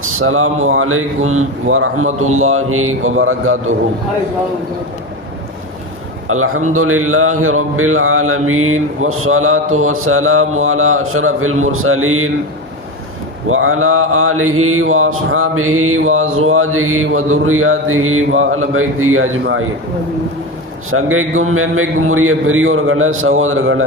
السلام عليكم ورحمة الله وبركاته الحمد لله رب العالمين والصلاة والسلام على أشرف المرسلين وعلى آله وأصحابه وأزواجه وذرياته وأهل بيته أجمعين சங்கைக்கும் மேன்மைக்கும் உரிய பெரியோர்களே சகோதரர்களே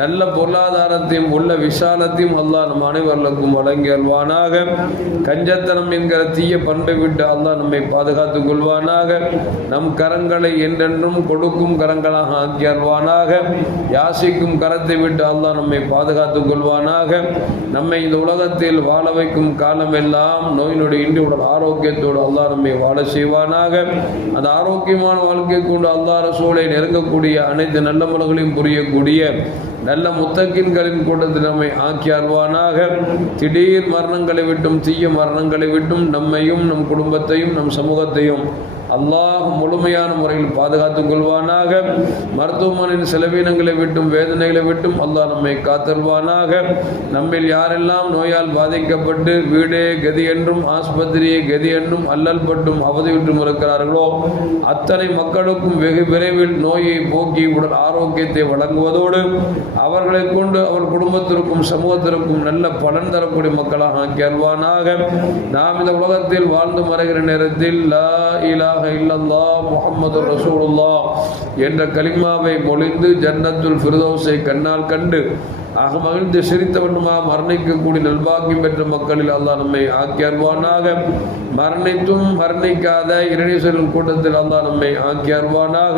நல்ல பொருளாதாரத்தையும் உள்ள விசாலத்தையும் அல்லாஹ் நம் அனைவர்களுக்கும் வழங்கியல்வானாக கஞ்சத்தனம் என்கிற தீய பண்பை விட்டு அல்லாஹ் நம்மை பாதுகாத்துக் கொள்வானாக. நம் கரங்களை என்றென்றும் கொடுக்கும் கரங்களாக ஆக்கி அல்வானாக யாசிக்கும் கரத்தை விட்டு அல்லாஹ் நம்மை பாதுகாத்துக் கொள்வானாக. நம்மை இந்த உலகத்தில் வாழ வைக்கும் காலமெல்லாம் நோய் நொடி இன்றி உடல் ஆரோக்கியத்தோடு அல்லாஹ் நம்மை வாழ செய்வானாக. அந்த ஆரோக்கியமான வாழ்க்கை கொண்டு அல்லாஹ் சூழலை நெருங்கக்கூடிய அனைத்து நல்ல மலங்களையும் புரியக்கூடிய நல்ல முத்தக்கின்களின் கூட்டத்தில் நம்மை ஆக்கி அல்வானாக திடீர் மரணங்களை விட்டும் தீய மரணங்களை விட்டும் நம்மையும் நம் குடும்பத்தையும் நம் சமூகத்தையும் அல்லாஹ் முழுமையான முறையில் பாதுகாத்துக் கொள்வானாக. மருத்துவமனையின் செலவினங்களை விட்டும் வேதனைகளை விட்டும் அல்லாஹ் நம்மை காத்தல்வானாக நம்மில் யாரெல்லாம் நோயால் பாதிக்கப்பட்டு வீடே கதி என்றும் ஆஸ்பத்திரியே கதி என்றும் அல்லல் பட்டும் அவதியுற்றும் இருக்கிறார்களோ அத்தனை மக்களுக்கும் வெகு விரைவில் நோயை போக்கி உடல் ஆரோக்கியத்தை வழங்குவதோடு அவர்களை கொண்டு அவர் குடும்பத்திற்கும் சமூகத்திற்கும் நல்ல பலன் தரக்கூடிய மக்களாக கேள்வானாக நாம் இந்த உலகத்தில் வாழ்ந்து மறைகிற நேரத்தில் லா இலா இல்லாஹ இல்லல்லா முகமது ரசூலுல்லா என்ற கலிமாவை மொழிந்து ஜன்னத்துல் ஃபிர்தௌஸை கண்ணால் கண்டு ஆக மகிழ்ந்து சிரித்தவனுமா மரணிக்கக்கூடிய நல்பாக்கியம் பெற்ற மக்களில் அல்லாஹ் நம்மை ஆக்கியார்வானாக. மரணித்தும் மரணிக்காத இரணீஸ்வரன் கூட்டத்தில் அல்லாஹ் நம்மை ஆக்கியார்வானாக.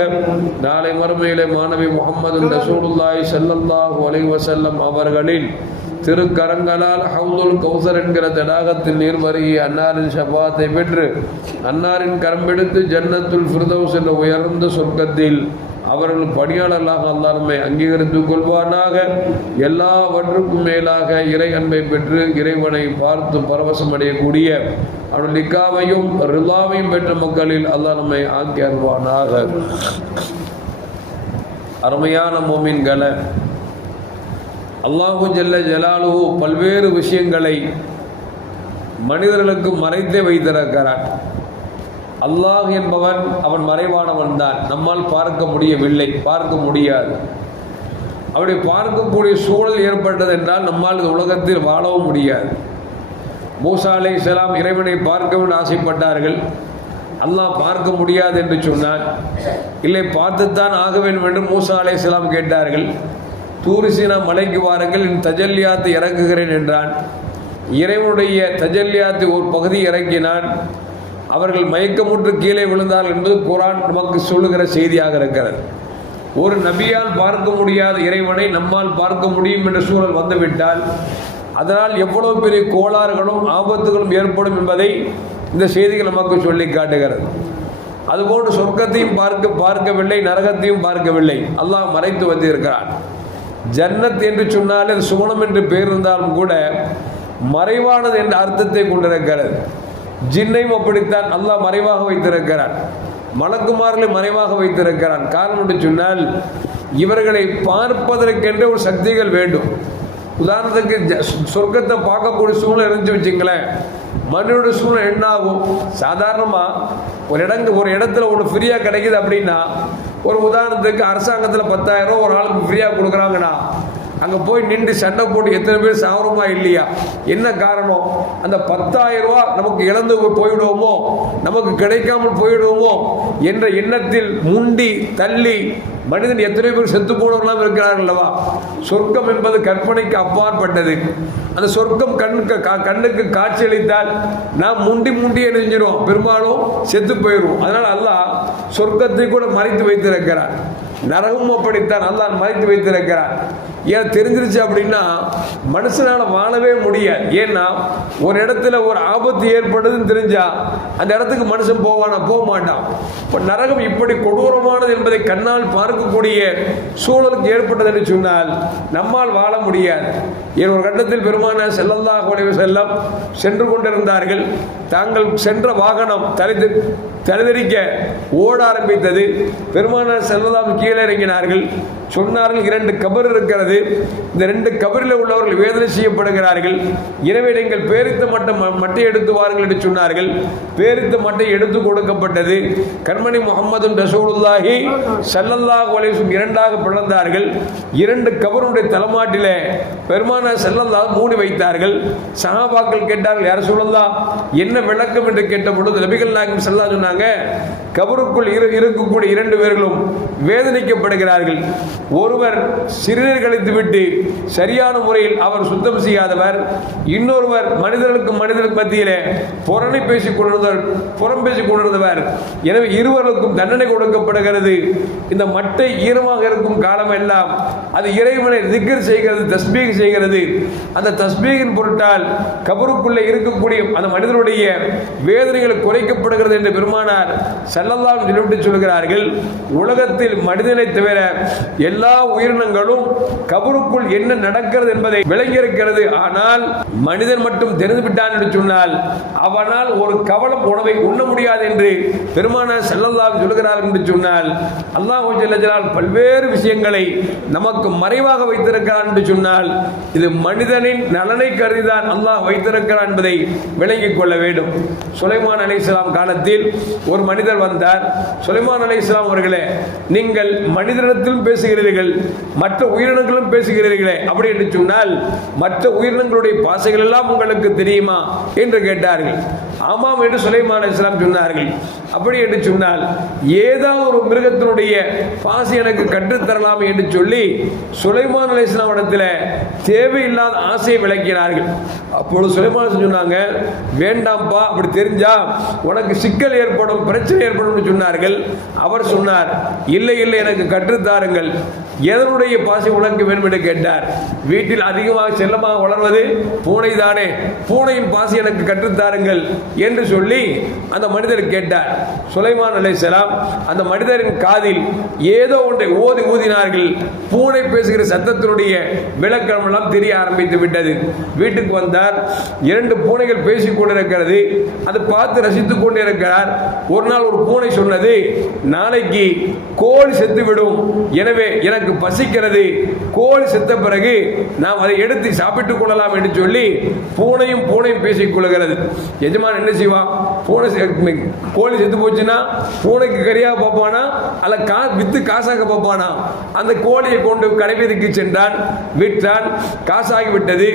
நாளை மறுமையிலே மாணவி முகமது ரசூலுல்லாய் ஸல்லல்லாஹு அலைவசல்லம் அவர்களின் திருக்கரங்களால் ஹவுதுல் கௌசர் என்கிற தடாகத்தில் நீர் வருகி அன்னாரின் ஷபாத்தை பெற்று அன்னாரின் கரம்பெடுத்து ஜன்னத்துல் ஃபிர்தௌஸ் என்ற உயர்ந்த சொர்க்கத்தில் அவர்கள் பணியாளர்களாக அல்லாருமே அங்கீகரித்துக் கொள்வானாக. எல்லாவற்றுக்கும் மேலாக இறை அன்பை பெற்று இறைவனை பார்த்து பரவசம் அடையக்கூடிய அவருடைய நிக்காவையும் ரிலாவையும் பெற்ற மக்களில் அல்லாஹ் நம்மை ஆக்கி அருவானாக அருமையான மோமின்களை அல்லாஹு ஜல்ல ஜலாலு பல்வேறு விஷயங்களை மனிதர்களுக்கு மறைத்தே வைத்திருக்கிறான் அல்லாஹ் என்பவன் அவன் மறைவானவன் தான். நம்மால் பார்க்க முடியவில்லை பார்க்க முடியாது. அப்படி பார்க்கக்கூடிய சூழல் ஏற்பட்டது என்றால் நம்மால் இந்த உலகத்தில் வாழவும் முடியாது. மூசா அலை இஸ்லாம் இறைவனை பார்க்கவும் ஆசைப்பட்டார்கள். அல்லாஹ் பார்க்க முடியாது என்று சொன்னான். இல்லை பார்த்துத்தான் ஆக வேண்டும் என்று மூசா அலை இஸ்லாம் கேட்டார்கள். தூரிசினா மலைக்கு வாருங்கள் என் தஜல்லியாத்தை இறங்குகிறேன் என்றான். இறைவனுடைய தஜல்யாத்து ஒரு பகுதி இறக்கினான் அவர்கள் மயக்கமுற்று கீழே விழுந்தார்கள் என்பது குரான் நமக்கு சொல்லுகிற செய்தியாக இருக்கிறது. ஒரு நபியால் பார்க்க முடியாத இறைவனை நம்மால் பார்க்க முடியும் என்ற சூழல் வந்துவிட்டால் அதனால் எவ்வளவு பெரிய கோளாறுகளும் ஆபத்துகளும் ஏற்படும் என்பதை இந்த செய்திகள் நமக்கு சொல்லி காட்டுகிறது. அதுபோன்று சொர்க்கத்தையும் பார்க்க பார்க்கவில்லை நரகத்தையும் பார்க்கவில்லை. அல்லாஹ் மறைத்து வந்திருக்கிறான். ஜன்னத் என்று சொன்னாலே அது சுகுணம் என்று பேர் இருந்தாலும் கூட மறைவானது என்ற அர்த்தத்தை கொண்டிருக்கிறது. ஜின்னையும் அப்படித்தான் அல்லாஹ் மறைவாக வைத்திருக்கிறான். மலக்குமார்களை மறைவாக வைத்திருக்கிறான். காரணம் என்று சொன்னால் இவர்களை பார்ப்பதற்கென்ற ஒரு சக்திகள் வேண்டும். உதாரணத்துக்கு சொர்க்கத்தை பார்க்கக்கூடிய சூழ்நிலை இருந்துச்சு வச்சுங்களேன். மனிதனுடைய சூழ்நிலை என்ன ஆகும் சாதாரணமாக ஒரு இடங்கு ஒரு இடத்துல ஒன்று ஃப்ரீயாக கிடைக்குது அப்படின்னா ஒரு உதாரணத்துக்கு அரசாங்கத்தில் பத்தாயிரம் ரூபா ஒரு ஆளுக்கு ஃப்ரீயாக கொடுக்குறாங்கன்னா அங்கே போய் நின்று சண்டை போட்டு எத்தனை பேர் சாவரமா இல்லையா? என்ன காரணம்? அந்த பத்தாயிரம் ரூபா நமக்கு இழந்து போய் போயிடுவோமோ? நமக்கு கிடைக்காமல் போயிடுவோமோ? என்ற எண்ணத்தில் முண்டி தள்ளி மனிதன் எத்தனை பேர் செத்து போனவர்களாம் இருக்கிறார் அல்லவா? சொர்க்கம் என்பது கற்பனைக்கு அப்பாற்பட்டது. அந்த சொர்க்கம் கண்ணுக்கு கா- கண்ணுக்கு காட்சியளித்தால் நாம் முண்டி முண்டி எரிஞ்சிடும் பெரும்பாலும் செத்து போயிடும் அதனால் அல்லாஹ் சொர்க்கத்தை கூட மறைத்து வைத்திருக்கிறார். நரகமும் அப்படித்தான். அல்லாஹ் மறைத்து வைத்திருக்கிறார். ஏன் தெரிஞ்சிருச்சு அப்படின்னா மனுஷனால் வாழவே முடியாது. ஏன்னா ஒரு இடத்துல ஒரு ஆபத்து ஏற்படுதுன்னு தெரிஞ்சா அந்த இடத்துக்கு மனுஷன் போவானா? போக மாட்டான். இப்போ நரகம் இப்படி கொடூரமானது என்பதை கண்ணால் பார்க்கக்கூடிய சூழலுக்கு ஏற்பட்டது என்று சொன்னால் நம்மால் வாழ முடியாது. ஏன் ஒரு கட்டத்தில் பெருமான செல்லல்லா குறைவு செல்லம் சென்று கொண்டிருந்தார்கள். தாங்கள் சென்ற வாகனம் தலைத்து தலைதெறிக்க ஓட ஆரம்பித்தது. பெருமானார் செல்லலாம் கீழே இறங்கினார்கள். சொன்னார்கள் இரண்டு கபர் இருக்கிறது. இந்த ரெண்டு கபரில் உள்ளவர்கள் வேதனை செய்யப்படுகிறார்கள். எனவே நீங்கள் பேரித்த மட்டம் மட்டை எடுத்து வாருங்கள் என்று சொன்னார்கள். பேரித்த மட்டை எடுத்து கொடுக்கப்பட்டது. கண்மணி முகமது ரசூலுல்லாஹி சல்லல்லாஹு அலைஹி இரண்டாக பிளந்தார்கள் இரண்டு கபருடைய தலைமாட்டில பெருமான செல்லல்லா மூடி வைத்தார்கள். சஹாபாக்கள் கேட்டார்கள் யார் சொல்லலாம் என்ன விளக்கம் என்று கேட்ட பொழுது நபிகள் நாயகம் செல்லா சொன்னாங்க கபருக்குள் இரு இருக்கக்கூடிய இரண்டு பேர்களும் வேதனைக்கப்படுகிறார்கள். ஒருவர் சிறுநீர் கழித்து விட்டு சரியான முறையில் அவர் சுத்தம் செய்யாதவர் இன்னொருவர் மனிதர்களுக்கு மனிதர்களுக்கு மத்தியிலே புறணி பேசிக் கொண்டிருந்தவர் புறம் பேசிக் கொண்டிருந்தவர். எனவே இருவருக்கும் தண்டனை கொடுக்கப்படுகிறது. இந்த மட்டை ஈரமாக இருக்கும் காலம் எல்லாம் அது இறைவனை திக்கர் செய்கிறது தஸ்பீக் செய்கிறது. அந்த தஸ்பீகின் பொருட்டால் கபருக்குள்ளே இருக்கக்கூடிய அந்த மனிதனுடைய வேதனைகள் குறைக்கப்படுகிறது என்று பெருமானார் செல்லல்லாம் சொல்லிவிட்டு சொல்கிறார்கள் உலகத்தில் மனிதனை தவிர எல்லா உயிரினங்களும் கபருக்குள் என்ன நடக்கிறது என்பதை விளங்கியிருக்கிறது. ஆனால் மனிதன் மட்டும் தெரிந்து விட்டான் என்று சொன்னால் அவனால் ஒரு கவலம் உணவை உண்ண முடியாது என்று பெருமான செல்லல்லாம் சொல்கிறார் என்று சொன்னால் அல்லாஹ் ஜல்லஜலால் பல்வேறு விஷயங்களை நமக்கு மறைவாக வைத்திருக்கிறான் என்று சொன்னால் இது மனிதனின் நலனை கருதிதான் அல்லாஹ் வைத்திருக்கிறான் என்பதை விளங்கிக் கொள்ள வேண்டும். சுலைமான் அலிஸ்லாம் காலத்தில் ஒரு மனிதர் வந்து வந்தார். சுலைமான் அலி இஸ்லாம் அவர்களே நீங்கள் மனிதனிடத்திலும் பேசுகிறீர்கள் மற்ற உயிரினங்களும் பேசுகிறீர்களே அப்படி என்று சொன்னால் மற்ற உயிரினங்களுடைய பாசைகள் எல்லாம் உங்களுக்கு தெரியுமா? என்று கேட்டார்கள். ஆமாம் என்று சுலைமான் இஸ்லாம் சொன்னார்கள். அப்படி என்று சொன்னால் ஏதாவது ஒரு மிருகத்தினுடைய பாசி எனக்கு கற்றுத்தரலாம் என்று சொல்லி சுலைமான் அலி இஸ்லாம் இடத்துல தேவையில்லாத ஆசையை விளக்கினார்கள். அப்பொழுது சுலைமான் சொன்னாங்க வேண்டாம்ப்பா அப்படி தெரிஞ்சா உனக்கு சிக்கல் ஏற்படும் பிரச்சனை ஏற்படும் சொன்னார்கள். அவர் சொன்னார் இல்லை இல்லை எனக்கு கற்றுத்தாருங்கள் எதனுடைய பாசி உனக்கு வேண்டும் என்று கேட்டார்? வீட்டில் அதிகமாக செல்லமாக வளர்வது பூனை தானே பூனையின் பாசி எனக்கு கற்றுத்தாருங்கள் என்று சொல்லி அந்த மனிதர் கேட்டார். சுலைமான் அலைசலாம் அந்த மனிதரின் காதில் ஏதோ ஒன்றை ஓதி ஊதினார்கள். பூனை பேசுகிற சத்தத்தினுடைய விளக்கமெல்லாம் தெரிய ஆரம்பித்து விட்டது. வீட்டுக்கு வந்தார். இரண்டு பூனைகள் பேசிக் கொண்டிருக்கிறது. அதை பார்த்து ரசித்துக் கொண்டிருக்கிறார். ஒரு நாள் ஒரு பூனை சொன்னது நாளைக்கு கோழி செத்துவிடும். எனவே எனக்கு பசிக்கிறது. கோழி செத்த பிறகு நாம் அதை எடுத்து சாப்பிட்டுக் கொள்ளலாம் என்று சொல்லி பூனையும் பூனையும் பேசிக் கொள்கிறது. எஜமான் என்ன செய்வான்? பூனை செ- கோழி செத்து போச்சுன்னா பூனைக்கு கறியாக பார்ப்பானா? அல்ல கா வித்து காசாக பார்ப்பானா? அந்த கோழியை கொண்டு கடைவீதிக்கு சென்றான் விற்றான் காசாகி விட்டது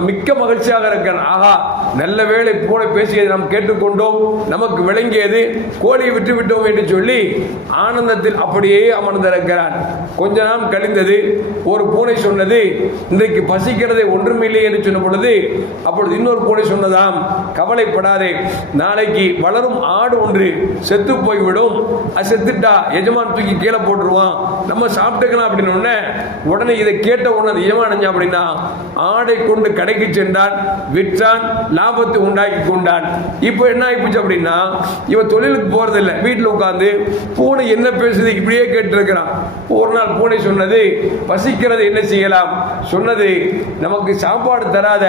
மிக்க மகிழ்ச்சியாக இருக்கான் ஆகா நல்ல வேளை பூனை பேசியதை நாம் கேட்டுக்கொண்டோம். நமக்கு விளங்கியது கோழியை விட்டு விட்டோம் என்று சொல்லி ஆனந்தத்தில் அப்படியே அமர்ந்திருக்கிறான். கொஞ்ச நாள் கழிந்தது ஒரு பூனை சொன்னது இன்றைக்கு பசிக்கிறதே ஒன்றுமில்லை என்று சொன்ன பொழுது அப்பொழுது இன்னொரு பூனை சொன்னதாம் கவலைப்படாதே நாளைக்கு வளரும் ஆடு ஒன்று செத்து போய்விடும். அது செத்துட்டா எஜமான் தூக்கி கீழே போட்டுருவான். நம்ம சாப்பிட்டுக்கலாம் அப்படின்னு உடனே உடனே இதை கேட்ட உடனே எஜமான் என்ன அப்படின்னா ஆடை கொண்டு கடைக்கு சென்றான் விற்றான் லாபத்தை உண்டாக்கி கொண்டான். இப்போ என்ன ஆகிப்போச்சு அப்படின்னா இவன் தொழிலுக்கு போகிறதில்ல வீட்டில் உட்காந்து பூனை என்ன பேசுது இப்படியே கேட்டுருக்கிறான். ஒரு நாள் பூனை சொன்னது பசிக்கிறது என்ன செய்யலாம்? சொன்னது நமக்கு சாப்பாடு தராத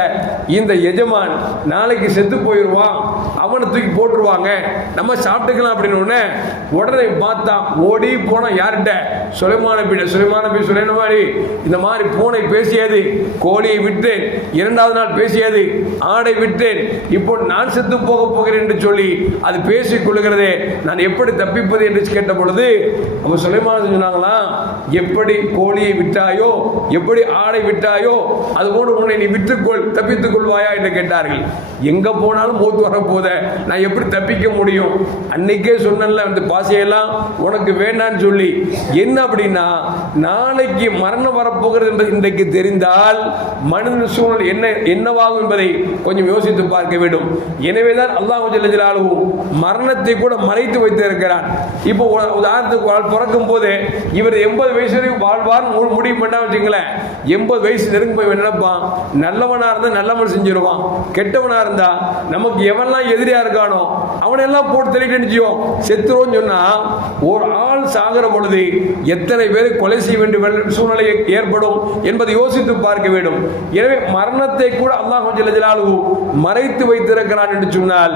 இந்த எஜமான் நாளைக்கு செத்து போயிடுவான் அவனை தூக்கி போட்டுருவாங்க. நம்ம சாப்பிட்டுக்கலாம் அப்படின்னு உடனே உடனே பார்த்தா ஓடி போனா யார்கிட்ட? சுலைமான பீட சுலைமான பீட சுலைன மாதிரி? இந்த மாதிரி பூனை பேசியது. கோழியை விட்டேன். இரண்டாவது நாள் பேசியது. ஆடை விட்டேன். இப்போ நான் செத்து போக போகிறேன் என்று சொல்லி அது பேசிக் கொள்கிறதே நான் எப்படி தப்பிப்பது என்று கேட்ட பொழுது நம்ம சுலைமான சொன்னாங்களாம் எப்படி கோழியை விட்டாயோ எப்படி ஆடை விட்டாயோ அது போன்று உன்னை நீ விற்றுக்கொள் தப்பித்துக் கொள்வாயா என்று கேட்டார்கள். எங்க போனாலும் மூத்து வரப்போத நான் எப்படி தப்பிக்க முடியும்? அன்னைக்கே சொன்னேன்ல அந்த பாசையெல்லாம் உனக்கு வேண்டான்னு சொல்லி. என்ன அப்படின்னா நாளைக்கு மரணம் வரப்போகிறது என்பது இன்றைக்கு தெரிந்தால் மனித சூழல் என்ன என்னவாகும் என்பதை கொஞ்சம் யோசித்து பார்க்க வேண்டும். எனவே தான் அல்லாஹ் ஜல்லஜலாலு மரணத்தை கூட மறைத்து வைத்திருக்கிறான். இப்போ உதாரணத்துக்கு வாழ் பிறக்கும் போது இவர் எண்பது வயசு வரைக்கும் வாழ்வார் முடிவு பண்ணா வச்சுங்களேன். எண்பது வயசு நெருங்கும் போய் நினைப்பான் நல்லவனா இருந்தா நல்லவன் செஞ்சிருவான். கெட்டவனா இருந்தா நமக்கு எவன்லாம் எதிரியா இருக்கானோ? அவனெல்லாம் போட்டு தெளிக்கணும் செய்வோம் செத்துருவோம்னு சொன்னா ஒரு ஆள் சாகிற பொழுது எத்தனை பேர் கொலை செய்ய வேண்டிய சூழ்நிலை ஏற்படும் என்பதை யோசித்து பார்க்க வேண்டும். எனவே மரணத்தை கூட அல்லாஹ் ஜலாலு மறைத்து வைத்திருக்கிறான் என்று சொன்னால்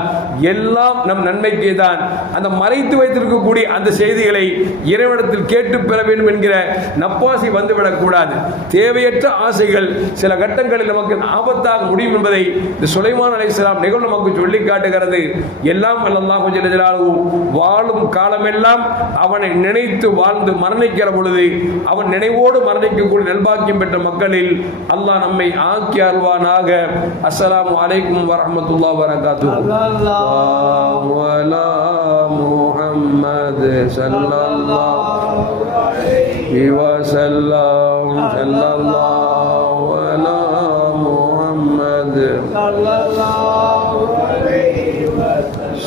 எல்லாம் நம் நன்மைக்கே தான். அந்த மறைத்து வைத்திருக்கக்கூடிய அந்த செய்திகளை இறைவனத்தில் கேட்டு பெற வேண்டும் என்கிற நப்பாசி வந்துவிடக் கூடாது. தேவையற்ற ஆசைகள் சில கட்டங்களில் நமக்கு ஆபத்தாக முடியும் என்பதை இந்த சுலைமான் அலைஹிஸ்ஸலாம் நிகழ்வு நமக்கு சொல்லி காட்டுகிறது எல்லாம் அல்லாஹ் ஜல்லஜலாலு வாழும் காலமெல்லாம் அவனை நினைத்து வாழ்ந்து மரணிக்கிற பொழுது அவன் நினைவோடு மரணிக்கக்கூடிய நல்பாக்கியம் பெற்ற மக்களில் அல்லாஹ் நம்மை ஆக்கி அருள்வானாக அஸ்ஸலாமு அலைக்கும் வரஹ்மத்துல்லாஹி வரகாத்துஹு ولا محمد صلى الله عليه وسلم صلى الله على محمد صلى الله